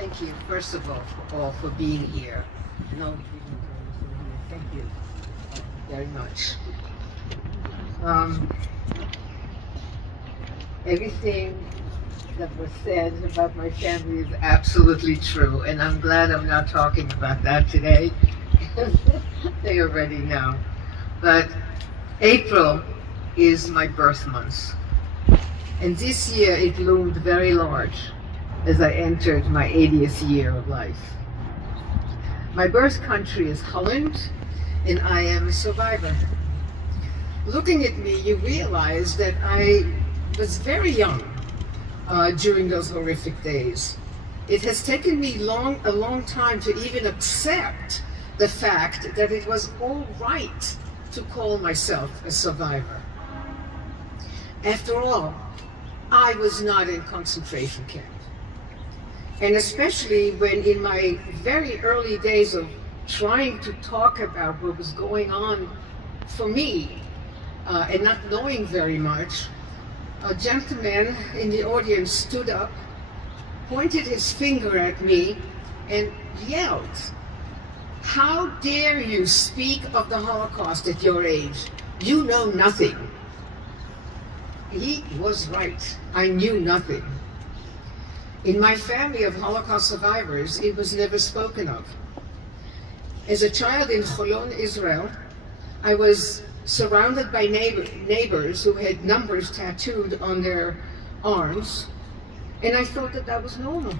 Thank you, first of all for being here. No, thank you very much. Everything that was said about my family is absolutely true, and I'm glad I'm not talking about that today. They already know. But April is my birth month, and this year it loomed very large as I entered my 80th year of life. My birth country is Holland, and I am a survivor. Looking at me, you realize that I was very young during those horrific days. It has taken me a long time to even accept the fact that it was all right to call myself a survivor. After all, I was not in concentration camp. And especially when in my very early days of trying to talk about what was going on for me and not knowing very much, a gentleman in the audience stood up, pointed his finger at me, and yelled, "How dare you speak of the Holocaust at your age? You know nothing." He was right. I knew nothing. In my family of Holocaust survivors, it was never spoken of. As a child in Holon, Israel, I was surrounded by neighbors who had numbers tattooed on their arms, and I thought that that was normal.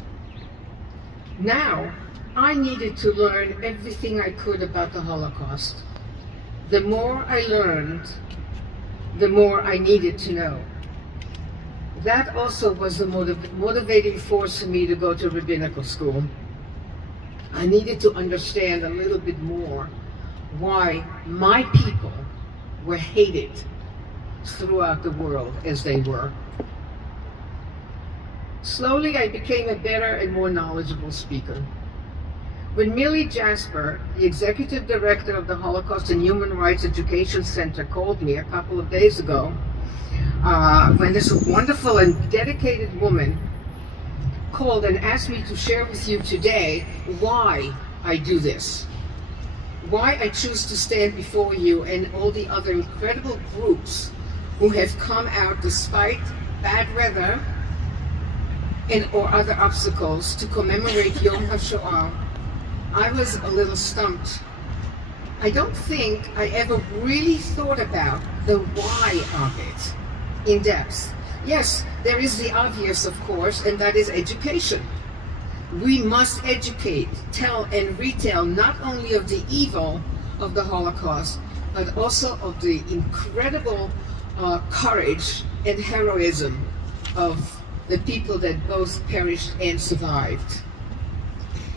Now, I needed to learn everything I could about the Holocaust. The more I learned, the more I needed to know. That also was the motivating force for me to go to rabbinical school. I needed to understand a little bit more why my people were hated throughout the world as they were. Slowly, I became a better and more knowledgeable speaker. When Millie Jasper, the executive director of the Holocaust and Human Rights Education Center, called me a couple of days ago, when this wonderful and dedicated woman called and asked me to share with you today why I do this, why I choose to stand before you and all the other incredible groups who have come out despite bad weather or other obstacles to commemorate Yom Hashoah, I was a little stumped. I don't think I ever really thought about the why of it in depth. Yes, there is the obvious, of course, and that is education. We must educate, tell, and retell not only of the evil of the Holocaust, but also of the incredible courage and heroism of the people that both perished and survived.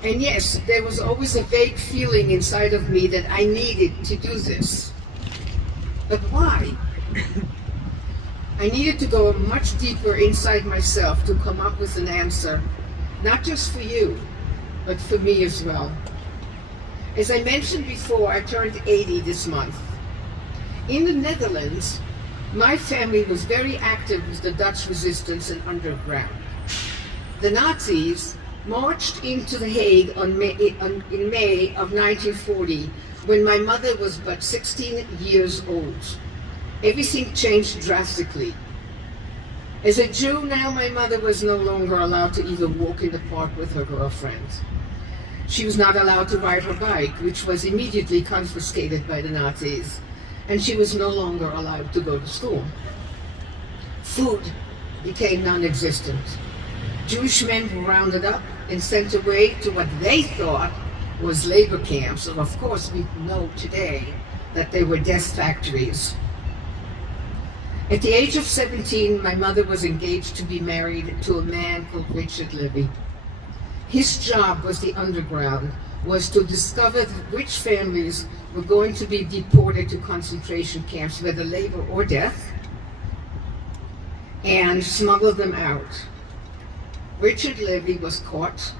And yes, there was always a vague feeling inside of me that I needed to do this. But why? I needed to go much deeper inside myself to come up with an answer, not just for you, but for me as well. As I mentioned before, I turned 80 this month. In the Netherlands, my family was very active with the Dutch resistance and underground. The Nazis marched into The Hague in May of 1940, when my mother was but 16 years old. Everything changed drastically. As a Jew now, my mother was no longer allowed to even walk in the park with her girlfriend. She was not allowed to ride her bike, which was immediately confiscated by the Nazis, and she was no longer allowed to go to school. Food became non-existent. Jewish men were rounded up and sent away to what they thought was labor camps, and of course we know today that they were death factories. At the age of 17, my mother was engaged to be married to a man called Richard Levy. His job was the underground, was to discover which families were going to be deported to concentration camps, whether labor or death, and smuggle them out. Richard Levy was caught,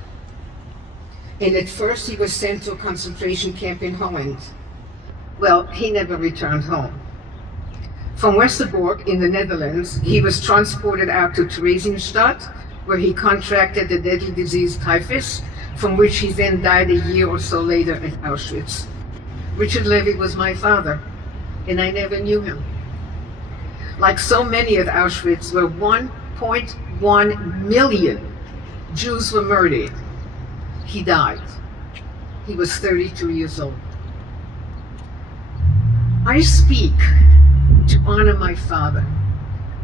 and at first he was sent to a concentration camp in Holland. Well, he never returned home. From Westerbork in the Netherlands, he was transported out to Theresienstadt, where he contracted the deadly disease typhus, from which he then died a year or so later at Auschwitz. Richard Levy was my father, and I never knew him. Like so many at Auschwitz, where 1.1 million Jews were murdered, he died. He was 32 years old. I speak to honor my father,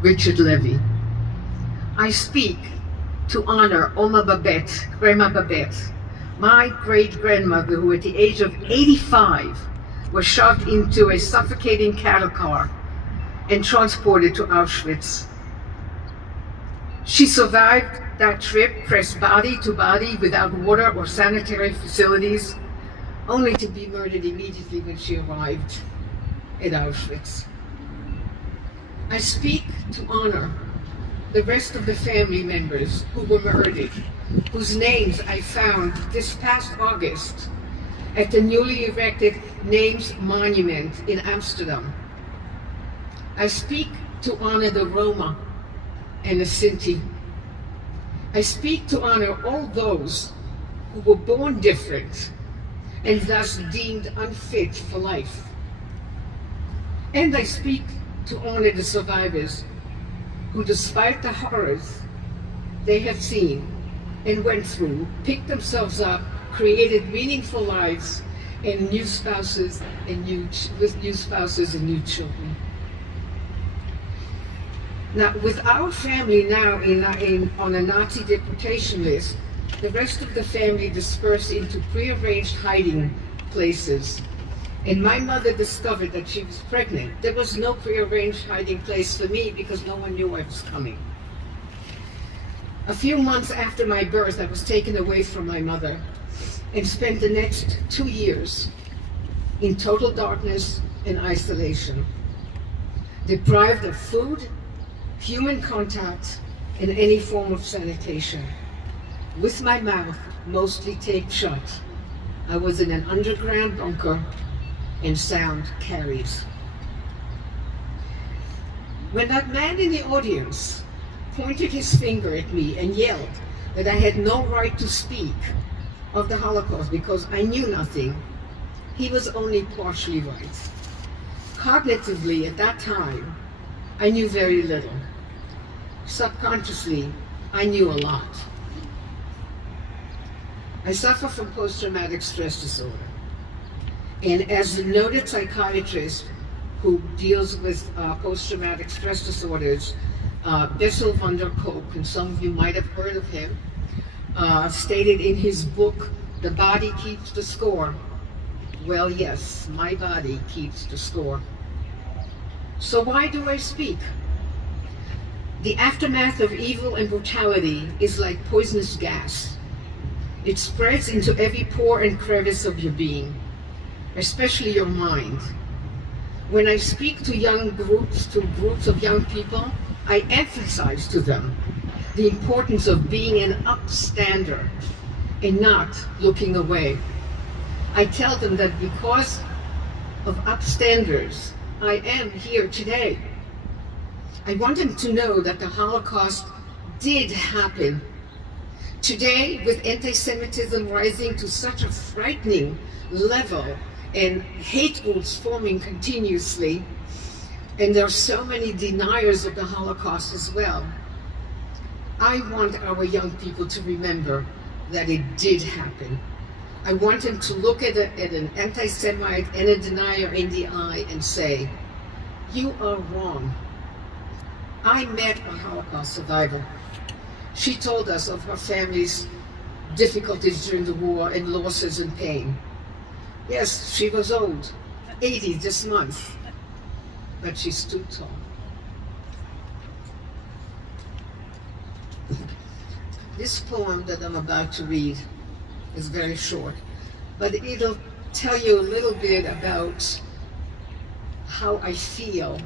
Richard Levy. I speak to honor Oma Babette, Grandma Babette, my great-grandmother, who at the age of 85 was shoved into a suffocating cattle car and transported to Auschwitz. She survived that trip, pressed body to body without water or sanitary facilities, only to be murdered immediately when she arrived at Auschwitz. I speak to honor the rest of the family members who were murdered, whose names I found this past August at the newly erected Names Monument in Amsterdam. I speak to honor the Roma and the Sinti. I speak to honor all those who were born different and thus deemed unfit for life. And I speak to honor the survivors who, despite the horrors they have seen and went through, picked themselves up, created meaningful lives, and new spouses and new children. Now, with our family now on a Nazi deportation list, the rest of the family dispersed into prearranged hiding places. And my mother discovered that she was pregnant. There was no prearranged hiding place for me because no one knew I was coming. A few months after my birth, I was taken away from my mother and spent the next 2 years in total darkness and isolation, deprived of food, human contact, and any form of sanitation. With my mouth mostly taped shut, I was in an underground bunker and sound carries. When that man in the audience pointed his finger at me and yelled that I had no right to speak of the Holocaust because I knew nothing, he was only partially right. Cognitively, at that time, I knew very little. Subconsciously, I knew a lot. I suffer from post-traumatic stress disorder. And as a noted psychiatrist who deals with post-traumatic stress disorders, Bessel van der Kolk, and some of you might have heard of him, stated in his book, The Body Keeps the Score. Well, yes, my body keeps the score. So why do I speak? The aftermath of evil and brutality is like poisonous gas. It spreads into every pore and crevice of your being, especially your mind. When I speak to groups of young people, I emphasize to them the importance of being an upstander and not looking away. I tell them that because of upstanders, I am here today. I want them to know that the Holocaust did happen. Today, with anti-Semitism rising to such a frightening level and hate groups forming continuously, and there are so many deniers of the Holocaust as well, I want our young people to remember that it did happen. I want them to look at an anti-Semite and a denier in the eye and say, you are wrong. I met a Holocaust survivor. She told us of her family's difficulties during the war and losses and pain. Yes, she was old, 80 this month, but she stood tall. This poem that I'm about to read is very short, but it'll tell you a little bit about how I feel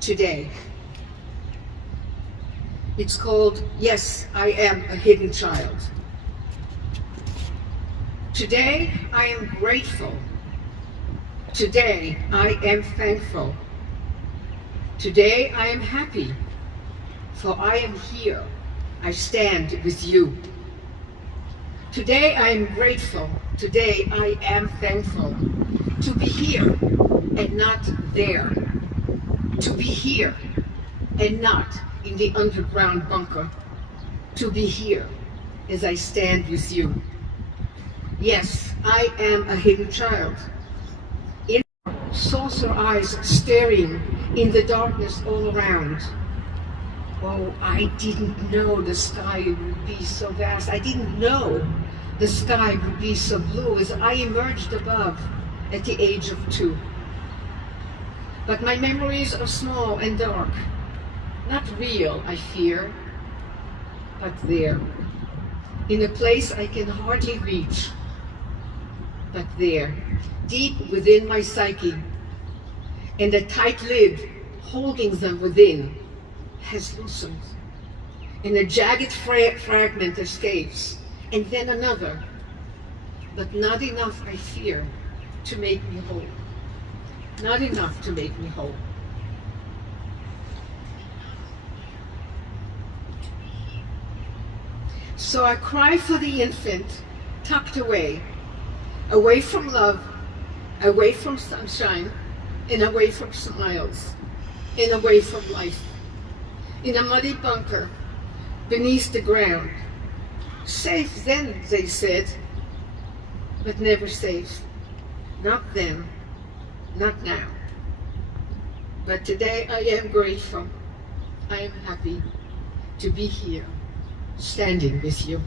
today. It's called, Yes, I Am a Hidden Child. Today, I am grateful. Today, I am thankful. Today, I am happy, for I am here I stand with you. Today I am grateful. Today I am thankful to be here and not there. To be here and not in the underground bunker. To be here as I stand with you. Yes, I am a hidden child. In saucer eyes staring in the darkness all around. Oh, I didn't know the sky would be so vast. I didn't know the sky would be so blue as I emerged above at the age of 2. But my memories are small and dark. Not real, I fear, but there. In a place I can hardly reach, but there, deep within my psyche. And a tight lid holding them within has loosened. And a jagged fragment escapes, and then another, but not enough, I fear, to make me whole. Not enough to make me whole. So I cry for the infant tucked away from love, away from sunshine, and away from smiles, and away from life. In a muddy bunker, beneath the ground. Safe then, they said, but never safe. Not then, not now. But today I am grateful. I am happy to be here, standing with you.